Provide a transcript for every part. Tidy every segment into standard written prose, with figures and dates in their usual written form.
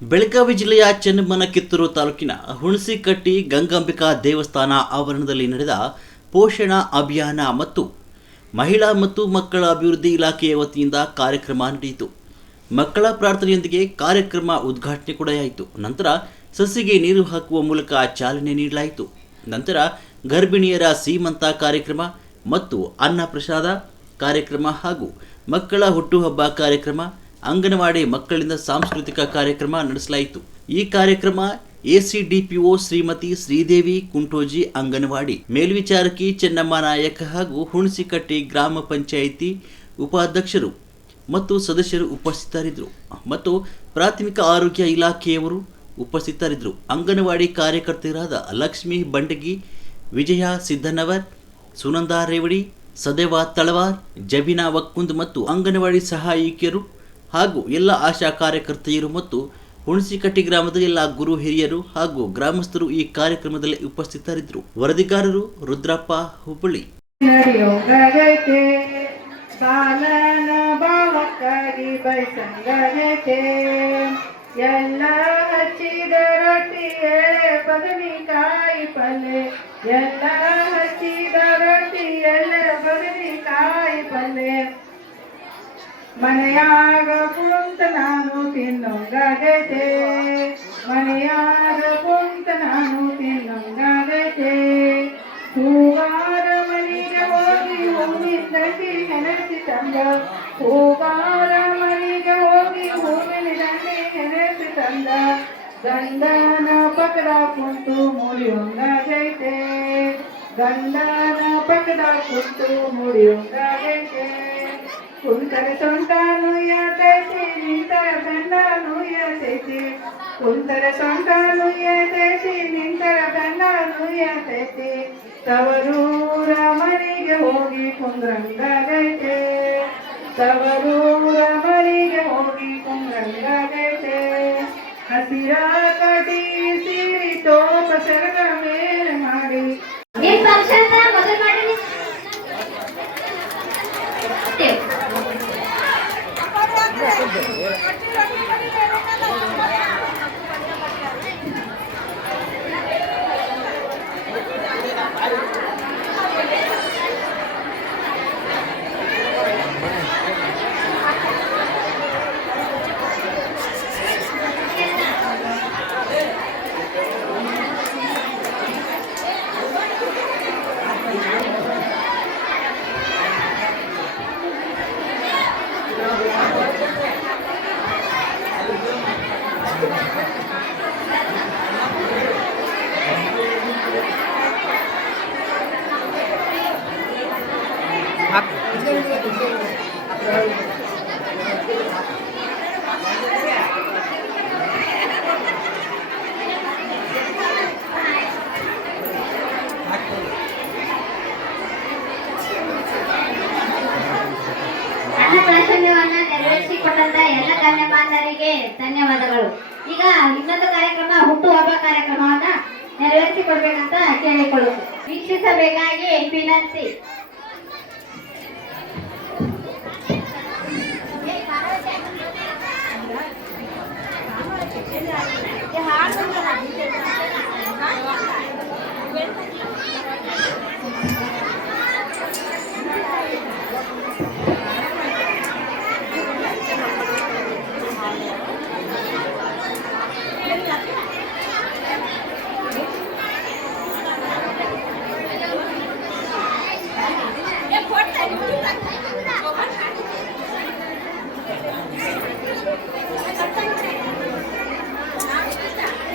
ಬೆಳಗಾವಿ ಜಿಲ್ಲೆಯ ಚನ್ನಮ್ಮನ-ಕಿತ್ತೂರು ತಾಲೂಕಿನ ಹುಣಸಿಕಟ್ಟಿ ಗಂಗಾಂಬಿಕಾ ದೇವಸ್ಥಾನ ಆವರಣದಲ್ಲಿ ನಡೆದ ಪೋಷಣ ಅಭಿಯಾನ ಮತ್ತು ಮಹಿಳಾ ಮತ್ತು ಮಕ್ಕಳ ಅಭಿವೃದ್ಧಿ ಇಲಾಖೆಯ ವತಿಯಿಂದ ಕಾರ್ಯಕ್ರಮ ನಡೆಯಿತು. ಮಕ್ಕಳ ಪ್ರಾರ್ಥನೆಯೊಂದಿಗೆ ಕಾರ್ಯಕ್ರಮ ಉದ್ಘಾಟನೆ ಕೂಡ ಆಯಿತು. ನಂತರ ಸಸಿಗೆ ನೀರು ಹಾಕುವ ಮೂಲಕ ಚಾಲನೆ ನೀಡಲಾಯಿತು. ನಂತರ ಗರ್ಭಿಣಿಯರ ಸೀಮಂತ ಕಾರ್ಯಕ್ರಮ ಮತ್ತು ಅನ್ನ ಪ್ರಸಾದ ಕಾರ್ಯಕ್ರಮ ಹಾಗೂ ಮಕ್ಕಳ ಹುಟ್ಟುಹಬ್ಬ ಕಾರ್ಯಕ್ರಮ, ಅಂಗನವಾಡಿ ಮಕ್ಕಳಿಂದ ಸಾಂಸ್ಕೃತಿಕ ಕಾರ್ಯಕ್ರಮ ನಡೆಸಲಾಯಿತು. ಈ ಕಾರ್ಯಕ್ರಮ ಎಸಿಡಿಪಿಒ ಶ್ರೀಮತಿ ಶ್ರೀದೇವಿ ಕುಂಟೋಜಿ, ಅಂಗನವಾಡಿ ಮೇಲ್ವಿಚಾರಕಿ ಚೆನ್ನಮ್ಮ ನಾಯಕ್ ಹಾಗೂ ಹುಣಸಿಕಟ್ಟಿ ಗ್ರಾಮ ಪಂಚಾಯಿತಿ ಉಪಾಧ್ಯಕ್ಷರು ಮತ್ತು ಸದಸ್ಯರು ಉಪಸ್ಥಿತರಿದ್ದರು ಮತ್ತು ಪ್ರಾಥಮಿಕ ಆರೋಗ್ಯ ಇಲಾಖೆಯವರು ಉಪಸ್ಥಿತರಿದ್ದರು. ಅಂಗನವಾಡಿ ಕಾರ್ಯಕರ್ತೆಯರಾದ ಲಕ್ಷ್ಮಿ ಬಂಡಗಿ, ವಿಜಯ ಸಿದ್ದನವರ್, ಸುನಂದಾ ರೇವಡಿ, ಸದೇವಾ ತಳವಾರ್, ಜಬೀನಾ ವಕ್ಕುಂದ್ ಮತ್ತು ಅಂಗನವಾಡಿ ಸಹಾಯಕಿಯರು ಹಾಗೂ ಎಲ್ಲ ಆಶಾ ಕಾರ್ಯಕರ್ತೆಯರು ಮತ್ತು ಹುಣಸಿಕಟ್ಟಿ ಗ್ರಾಮದ ಎಲ್ಲ ಗುರು ಹಿರಿಯರು ಹಾಗೂ ಗ್ರಾಮಸ್ಥರು ಈ ಕಾರ್ಯಕ್ರಮದಲ್ಲಿ ಉಪಸ್ಥಿತರಿದ್ದರು. ವರದಿಗಾರರು ರುದ್ರಪ್ಪ, ಹುಬ್ಬಳ್ಳಿ. ಎಲ್ಲ ಹಚ್ಚಿದ ರೊಟ್ಟಿ ಬದನೆಕಾಯಿ ಪಲ್ಲೆ, ಎಲ್ಲ ಹಚ್ಚಿದ ರೊಟ್ಟಿ ಬದನೆಕಾಯಿ ಪಲ್ಲೆ, ಮನೆಯಾಗ ಕುಂತ ನಾನು ತಿನ್ನೋಂಗಾಗೈತೆ, ಮನೆಯಾಗ ಕುಂತ ನಾನು ತಿನ್ನೋಂಗಾಗೈತೆ. ಹೂವಾರ ಮನೆಗೆ ಹೋಗಿ ಹೂವಿನ ದಂಡಿ ಹೆಣಸಿ ತಂದ, ಹೂವಾರ ಮನೆಗೆ ಹೋಗಿ ಹೂವಿನ ದಂಡಿ ಹೆಣಸಿ ತಂದ, ಗಂಡನ ಪಕಡ ಕುಂತು ಮುಡಿಯೋಂಗಾಗೈತೆ, ಗಂಡನ ಪಕಡ ಕುಂತು ಮುಡಿಯೋಂಗಾಗೈತೆ. ಕುಂತರ ಸೊಂಟಾನು ಯಾತೈತಿ, ನಿಂತರ ಗಂಡನು ಯಾತೈತಿ, ಕುಂತರ ಸೊಂಟಾನು ಯಾತೈತಿ, ನಿಂತರ ಗಂಡನು ಯಾತೈತಿ. ತವರೂರ ಮನೆಗೆ ಹೋಗಿ ಕುಂದ್ರಂಗಾಗೈತೆ, ತವರೂರ ಮನೆಗೆ ಹೋಗಿ ಕುಂದ್ರಂಗಾಗೈತೆ. ಹಸಿರ ಕಡಿ ಸೀರಿ ತೋಪ ಸರಗ ಮೇಲೆ ಮಾಡಿ ಪ್ರಾಶಲ್ಯವನ್ನ ನೆರವೇರಿಸಿಕೊಟ್ಟಂತ ಎಲ್ಲ ಗಣ್ಯಮಾನ್ಯರಿಗೆ ಧನ್ಯವಾದಗಳು. ಈಗ ಇನ್ನೊಂದು ಕಾರ್ಯಕ್ರಮ, ಹುಟ್ಟುಹಬ್ಬ ಕಾರ್ಯಕ್ರಮವನ್ನ ನೆರವೇರಿಸಿಕೊಡ್ಬೇಕಂತ ಕೇಳಿಕೊಳ್ಳುತ್ತೆ. ವೀಕ್ಷಿಸಬೇಕಾಗಿ ವಿನಂತಿ.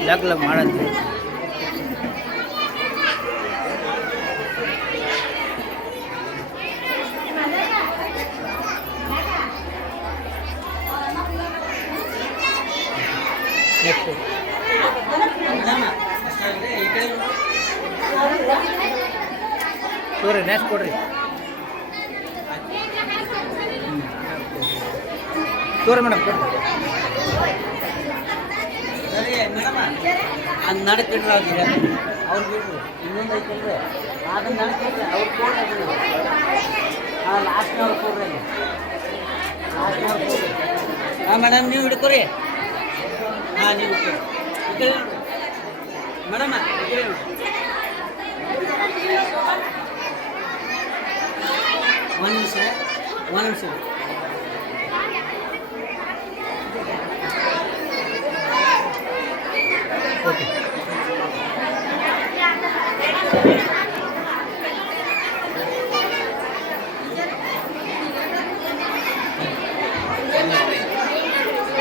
ಲಗ್ಲ ಮಾಡಂತ ತೋರಿ ನೆಕ್ಸ್ಟ್ ಕೊಡ್ರಿ, ತೋರಿ ಮೇಡಮ್ ಕೊಡ್ರಿ. ಅದು ನಡ್ಕಿಡ್ರಿ ಅವ್ರಿಗೆ, ಅವ್ರು ಬಿಡ್ರಿ. ಇನ್ನೊಂದು ಐತಲ್ರಿ ಅದನ್ನ ನಡ್ಕಿಡ್ರಿ, ಅವ್ರು ಕೊಡ್ರಿ. ಲಾಸ್ಟ್ನವ್ರು ಕೊಡ್ರಿ, ಲಾಸ್ಟ್ನವ್ರು ಕೊಡ್ರಿ. ಹಾಂ ಮೇಡಮ್, ನೀವು ಹಿಡ್ಕೊರಿ. ಹಾಂ ನೀವು ಈ ಕಡೆ ನೋಡಿ ಮೇಡಮ್, ಈ ಕಡೆ ನೋಡಿ. ಒಂದು ನಿಮಿಷ, ಒಂದು ನಿಮಿಷ. ಓಕೆ.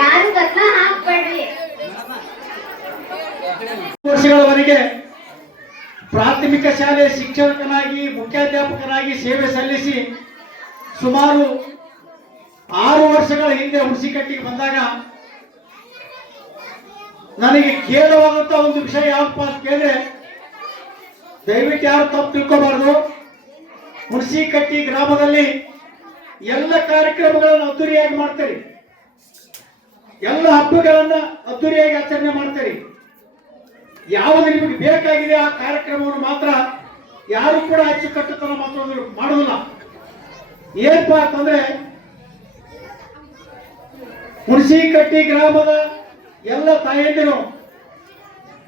ಯಾರು ಗದ್ಲ ಹಾಕ್ಬೇಡ್ರಿ. ವರ್ಷಗಳವರೆಗೆ ಪ್ರಾಥಮಿಕ ಶಾಲೆ ಶಿಕ್ಷಕನಾಗಿ ಮುಖ್ಯಾಧ್ಯಾಪಕನಾಗಿ ಸೇವೆ ಸಲ್ಲಿಸಿ ಸುಮಾರು 6 ವರ್ಷಗಳ ಹಿಂದೆ ಹುಣಸಿಕಟ್ಟಿಗೆ ಬಂದಾಗ ನನಗೆ ಖೇದವಾದಂತ ಒಂದು ವಿಷಯ ಯಾವಪ್ಪ ಅಂತ ಕೇಳಿದ್ರೆ, ದಯವಿಟ್ಟು ಯಾರು ತಪ್ಪು ತಿಳ್ಕೋಬಾರ್ದು. ಹುಣಸಿಕಟ್ಟಿ ಗ್ರಾಮದಲ್ಲಿ ಎಲ್ಲ ಕಾರ್ಯಕ್ರಮಗಳನ್ನು ಅದ್ದೂರಿಯಾಗಿ ಮಾಡ್ತಾರೆ, ಎಲ್ಲ ಹಬ್ಬಗಳನ್ನ ಅದ್ದೂರಿಯಾಗಿ ಆಚರಣೆ ಮಾಡ್ತಾರೆ. ಯಾವುದು ನಿಮಗೆ ಬೇಕಾಗಿದೆ ಆ ಕಾರ್ಯಕ್ರಮವನ್ನು ಮಾತ್ರ ಯಾರು ಕೂಡ ಅಚ್ಚುಕಟ್ಟುತನ ಮಾತ್ರ ಮಾಡುವುದಿಲ್ಲ. ಏನಪ್ಪಾ ಅಂತಂದ್ರೆ, ಹುಣಸಿಕಟ್ಟಿ ಗ್ರಾಮದ ಎಲ್ಲ ತಾಯಂದಿರು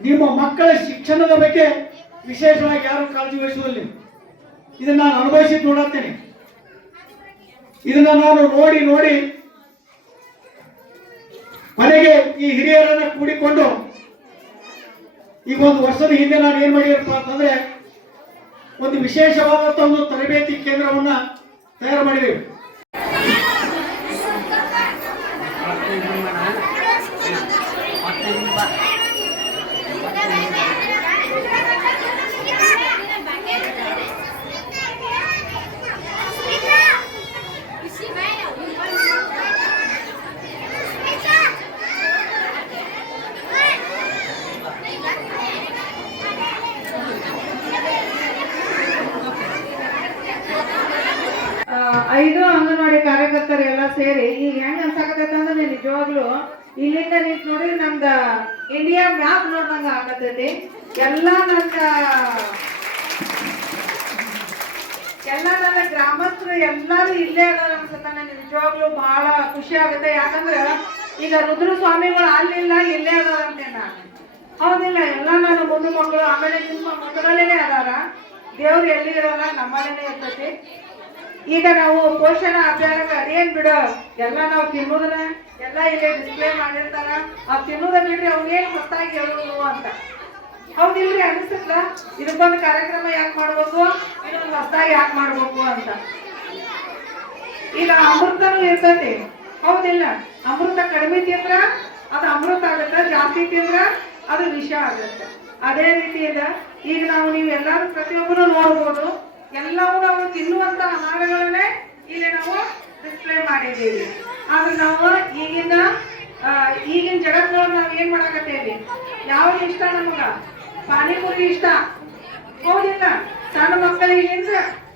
ನಿಮ್ಮ ಮಕ್ಕಳ ಶಿಕ್ಷಣದ ಬಗ್ಗೆ ವಿಶೇಷವಾಗಿ ಯಾರು ಕಾಳಜಿ ವಹಿಸುವುದಿಲ್ಲ. ಇದನ್ನ ನಾನು ಅನುಭವಿಸಿ ನೋಡುತ್ತೇನೆ. ಇದನ್ನ ನಾನು ನೋಡಿ ನೋಡಿ ಮನೆಗೆ ಈ ಹಿರಿಯರನ್ನ ಕೂಡಿಕೊಂಡು ಈಗ 1 ವರ್ಷದ ಹಿಂದೆ ನಾನು ಏನ್ ಮಾಡಿರಪ್ಪ ಅಂತಂದ್ರೆ, ಒಂದು ವಿಶೇಷವಾದಂತಹ ಒಂದು ತರಬೇತಿ ಕೇಂದ್ರವನ್ನ ತಯಾರು ಮಾಡಿದ್ದೇವೆ. ಐದು ಅಂಗನವಾಡಿ ಕಾರ್ಯಕರ್ತರು ಎಲ್ಲ ಸೇರಿ ಈಗ ಹೆಂಗ್ ಅನ್ಸಾಕತೈತೆ ಅಂದ್ರೆ, ನಿಜವಾಗ್ಲು ಇಲ್ಲಿಂದ ನಿಂತು ನೋಡಿದ್ರೆ ನಮ್ದ ಇಂಡಿಯಾ ಮ್ಯಾಪ್ ನೋಡ್ದಂಗ ಆಗತೈತಿ. ಎಲ್ಲ ನನ್ನ ಗ್ರಾಮಸ್ಥರು ಎಲ್ಲಾರು ಇಲ್ಲೇ ಅದಾರ ಅನ್ಸುತ್ತ. ನನಗೆ ನಿಜವಾಗ್ಲು ಬಹಳ ಖುಷಿ ಆಗುತ್ತೆ. ಯಾಕಂದ್ರೆ ಈಗ ರುದ್ರ ಸ್ವಾಮಿಗಳು ಅಲ್ಲಿಲ್ಲ, ಇಲ್ಲೇ ಅದಾರ ಅಂತ ನಾನು. ಹೌದಿಲ್ಲ, ಎಲ್ಲ ನನ್ನ ಮುಂದೆ ಮಕ್ಕಳು ಆಮೇಲೆ ನಿಮ್ಮ ಮಕ್ಕಳಲ್ಲೇನೆ ಅದಾರ. ದೇವ್ರು ಎಲ್ಲಿಗಿರಲ್ಲ, ನಮ್ಮಲ್ಲೇನೆ ಇರ್ತೈತಿ. ಈಗ ನಾವು ಪೋಷಣ ಅಭಿಯಾನಕ್ಕೆ ಅದೇನ್ ಬಿಡೋ, ಎಲ್ಲ ನಾವು ತಿನ್ನೋದನ್ನ ಎಲ್ಲ ಇಲ್ಲೇ ಡಿಸ್ಪ್ಲೇ ಮಾಡಿರ್ತಾರ. ಆ ತಿನ್ನೋದ ಬಿಡ್ರಿ ಅವ್ನೇನ್ ಹೊತ್ತಾಗಿ ಹೇಳೋದು ಅಂತ. ಹೌದಿಲ್ರಿ, ಅನಿಸುತ್ತ ಇದಕ್ಕೊಂದು ಕಾರ್ಯಕ್ರಮ ಯಾಕೆ ಮಾಡ್ಬೇಕು, ಇದೊಂದು ಹೊತ್ತಾಗಿ ಯಾಕೆ ಮಾಡ್ಬೇಕು ಅಂತ. ಈಗ ಅಮೃತನೂ ಇರ್ತೈತಿ, ಹೌದಿಲ್ಲ. ಅಮೃತ ಕಡಿಮೆ ತಿಂದ್ರ ಅದು ಅಮೃತ ಆಗತ್ತೆ, ಜಾಸ್ತಿ ತಿಂದ್ರ ಅದು ವಿಷ ಆಗತ್ತೆ. ಅದೇ ರೀತಿಯಿಂದ ಈಗ ನೀವು ಎಲ್ಲಾರು ಪ್ರತಿಯೊಬ್ಬರು ನೋಡ್ಬೋದು, ಎಲ್ಲವೂ ನಾವು ತಿನ್ನುವಂತ ಆಹಾರಗಳನ್ನೇ ಇಲ್ಲಿ ನಾವು ಡಿಸ್ಪ್ಲೇ ಮಾಡಿದ್ದೀವಿ. ಆದ್ರೆ ನಾವು ಈಗಿನ ಜಗತ್ತಿನೊಳಗೆ ನಾವು ಏನ್ ಮಾಡಕತ್ತೇವಿ, ಯಾವ್ದು ಇಷ್ಟ ನಮಗ? ಪಾನಿಪುರಿ ಇಷ್ಟ, ಹೌದಿಲ್ಲ. ಸಣ್ಣ ಮಕ್ಕಳಿಗಿಂತ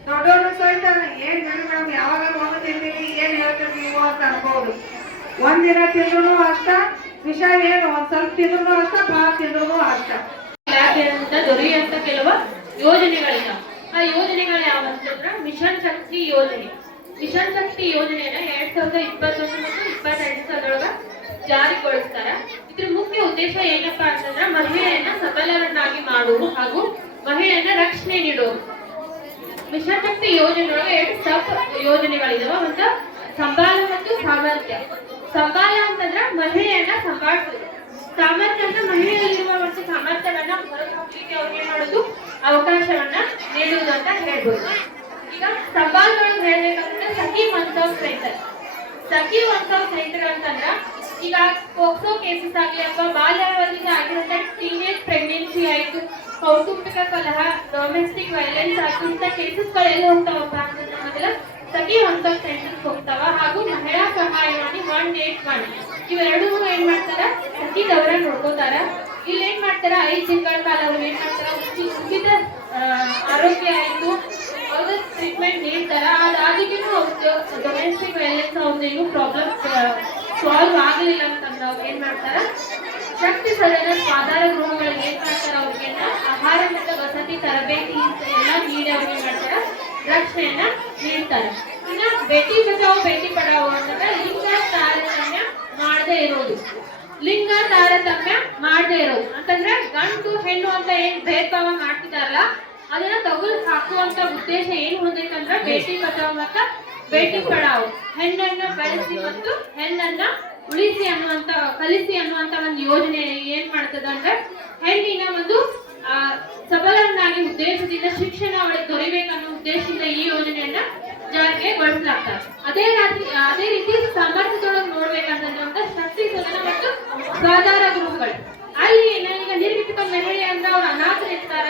ದೊಡ್ಡವರು ಸಹಿತ ಏನ್ ಮೇಡಮ್ ಯಾವಾಗ ಒಂದು ತಿಂತೀವಿ, ಏನ್ ಹೇಳ್ತೀವಿ ನೀವು ಅಂತ ಅನ್ಬೋದು. ಒಂದಿನ ತಿಂದ್ರು ಅಷ್ಟ ವಿಷ, ಏನು ಒಂದ್ ಸ್ವಲ್ಪ ತಿಂದ್ರು ಅಷ್ಟ, ಭಾಳ ತಿಂದ್ರು ಅಷ್ಟ. ಇಲಾಖೆಯಿಂದ ದೊರೆಯುವಂತ ಕೆಲವು ಯೋಜನೆಗಳಿದ್ದಾವೆ. ಆ ಯೋಜನೆಗಳು ಯಾವಂತಂದ್ರ ಮಿಷನ್ ಶಕ್ತಿ ಯೋಜನೆ. ಮಿಷನ್ ಶಕ್ತಿ ಯೋಜನೆನ 2021 ಮತ್ತು 2022 ಜಾರಿಗೊಳಿಸ್ತಾರ. ಇದ್ರ ಮುಖ್ಯ ಉದ್ದೇಶ ಏನಪ್ಪಾ ಅಂತಂದ್ರ ಮಹಿಳೆಯನ್ನ ಸಬಲರನ್ನಾಗಿ ಮಾಡುವುದು ಹಾಗೂ ಮಹಿಳೆಯನ್ನ ರಕ್ಷಣೆ ನೀಡುವುದು. ಮಿಷನ್ ಶಕ್ತಿ ಯೋಜನೆಯೊಳಗೆ 2 ಸಬ್ ಯೋಜನೆಗಳಿದಾವ. ಒಂದು ಸಂಬಾಲ ಮತ್ತು ಸಾಮರ್ಥ್ಯ. ಸಂಬಾಲ ಅಂತಂದ್ರ ಮಹಿಳೆಯನ್ನ ಸಂಭಾಳಿಸುವುದು. ಸಾಮರ್ಥ್ಯ ಅಂದ್ರೆ ಮಹಿಳೆಯಲ್ಲಿರುವ ಒಂದು ಸಾಮರ್ಥ್ಯವನ್ನ ಹೊರಹಾಕಲಿಕ್ಕೆ ಅವ್ರಿಗೆ ಏನ್ ಮಾಡೋದು, ಅವಕಾಶವನ್ನ ನೀಡುವುದು ಅಂತ ಹೇಳ್ಬೋದು. ಈಗ ಸಂಬಾಲದೊಳಗೆ ಹೇಳ್ಬೇಕಂದ್ರೆ ಸಖಿ ಒನ್ ಸ್ಟಾಪ್ ಸೆಂಟರ್. ಸಖಿ ಒನ್ ಸ್ಟಾಪ್ ಸೆಂಟರ್ ಅಂತಂದ್ರ ಈಗ ಪೋಕ್ಸೋ ಕೇಸಸ್ ಆಗ್ಲಿ ಅಥವಾ ಬಾಲ್ಯಾವಧಿಗೆ ಆಗಿರುವಂತ ಟೀನೇಜ್ ಪ್ರೆಗ್ನೆನ್ಸಿ ಆಯ್ತು, ಕೌಟುಂಬಿಕ ಕಲಹ, ಡೊಮೆಸ್ಟಿಕ್ ವೈಲೆನ್ಸ್ ಆಗಿರುವಂತ ಕೇಸಸ್ಗಳು ಎಲ್ಲಿ ಹೋಗ್ತಾವಪ್ಪ ಅಂತಂದ್ರೆ ಮೊದಲ ಸಖಿ ಒನ್ ಸ್ಟಾಪ್ ಸೆಂಟರ್ ಹೋಗ್ತಾವ. ಹಾಗೂ ಮಹಿಳಾ ಸಹಾಯವಾಣಿ 181 ಇವೆರಡೂ ಏನ್ ಮಾಡ್ತಾರ, ಸಖಿದವರ ನೋಡ್ಕೋತಾರ. ಇಲ್ಲಿ ಏನ್ ಮಾಡ್ತಾರ, 5 ತಿಂಗಳ ಕಾಲ ಅವ್ರು ಏನ್ ಮಾಡ್ತಾರ, ಉಚಿತ ಆರೋಗ್ಯ ಆಯ್ತು ಅವ್ರ ಟ್ರೀಟ್ಮೆಂಟ್ ನೀಡ್ತಾರ. ಅದಾದಿಗೂ ಅವ್ರದ್ದು ಡೊಮೆಸ್ಟಿಕ್ ವೈಲೆನ್ಸ್ ಅವ್ರದ್ದು ಏನು ಪ್ರಾಬ್ಲಮ್ ಸಾಲ್ವ್ ಆಗಲಿಲ್ಲ ಅಂತಂದ್ರೆ ಅವ್ರು ಏನ್ ಮಾಡ್ತಾರ, ಶಕ್ತಿ ಸದನ ಆಧಾರ ಗೃಹಗಳಿಗೆ ಏನ್ ಮಾಡ್ತಾರ, ಅವ್ರಿಗೆಲ್ಲ ಆಹಾರ ಮತ್ತು ವಸತಿ ತರಬೇತಿ ಎಲ್ಲ ನೀಡಿ ಅವ್ರಿಗೆ ಏನ್ ಮಾಡ್ತಾರ, ರಕ್ಷಣೆಯನ್ನ ನೀಡ್ತಾರೆ. ಇನ್ನ ಬೇಟಿ ಬಚಾವೋ ಬೇಟಿ ಪಡಾವೋ ಅಂತಂದ್ರೆ ಲಿಂಗ ತಾರತಮ್ಯ ಮಾಡದೇ ಇರೋದು. ಲಿಂಗ ತಾರತಮ್ಯ ಮಾಡದೇ ಇರೋದು ಅಂತಂದ್ರೆ ಗಂಡು ಹೆಣ್ಣು ಅಂತ ಏನ್ ಭೇದ ಭಾವ ಮಾಡ್ತಿದಾರಲ್ಲ ಅದನ್ನ ತಗುಲು ಹಾಕುವಂತ ಉದ್ದೇಶ ಏನ್ ಹೊಂದೈತಂದ್ರೆ ಬೇಟಿ ಬಚಾವ್ ಮತ್ತ ಬೇಟಿ ಪಡಾವ್, ಹೆಣ್ಣನ್ನ ಬೆಳೆಸಿ ಮತ್ತು ಹೆಣ್ಣನ್ನ ಉಳಿಸಿ ಅನ್ನುವಂತ ಕಲಿಸಿ ಅನ್ನುವಂತ ಒಂದು ಯೋಜನೆ ಏನ್ ಮಾಡ್ತದ ಅಂದ್ರೆ ಹೆಣ್ಣಿನ ಒಂದು ಸಬಲರನ್ನಾಗಿ ಉದ್ದೇಶದಿಂದ ಶಿಕ್ಷಣ ಅವಳಿಗೆ ದೊರೆಯಬೇಕನ್ನೋ ಉದ್ದೇಶದಿಂದ ಈ ಯೋಜನೆಯನ್ನ ಜಾರಿಗೆ ಗೊಳಿಸಲಾಗ್ತದೆ. ಅದೇ ರೀತಿ ಸಾಮರ್ಥ್ಯದೊಳಗೆ ನೋಡ್ಬೇಕಂತಂದ್ರೆ ಶಕ್ತಿ ಸದನ ಮತ್ತು ಸ್ವಾಧಾರ ಗೃಹಗಳು ಅಲ್ಲಿ ಈಗ ನಿರ್ಮಿತ ಮಹಿಳೆ ಅಂದ್ರೆ ಅವ್ರು ಅನಾಥರಿರ್ತಾರ,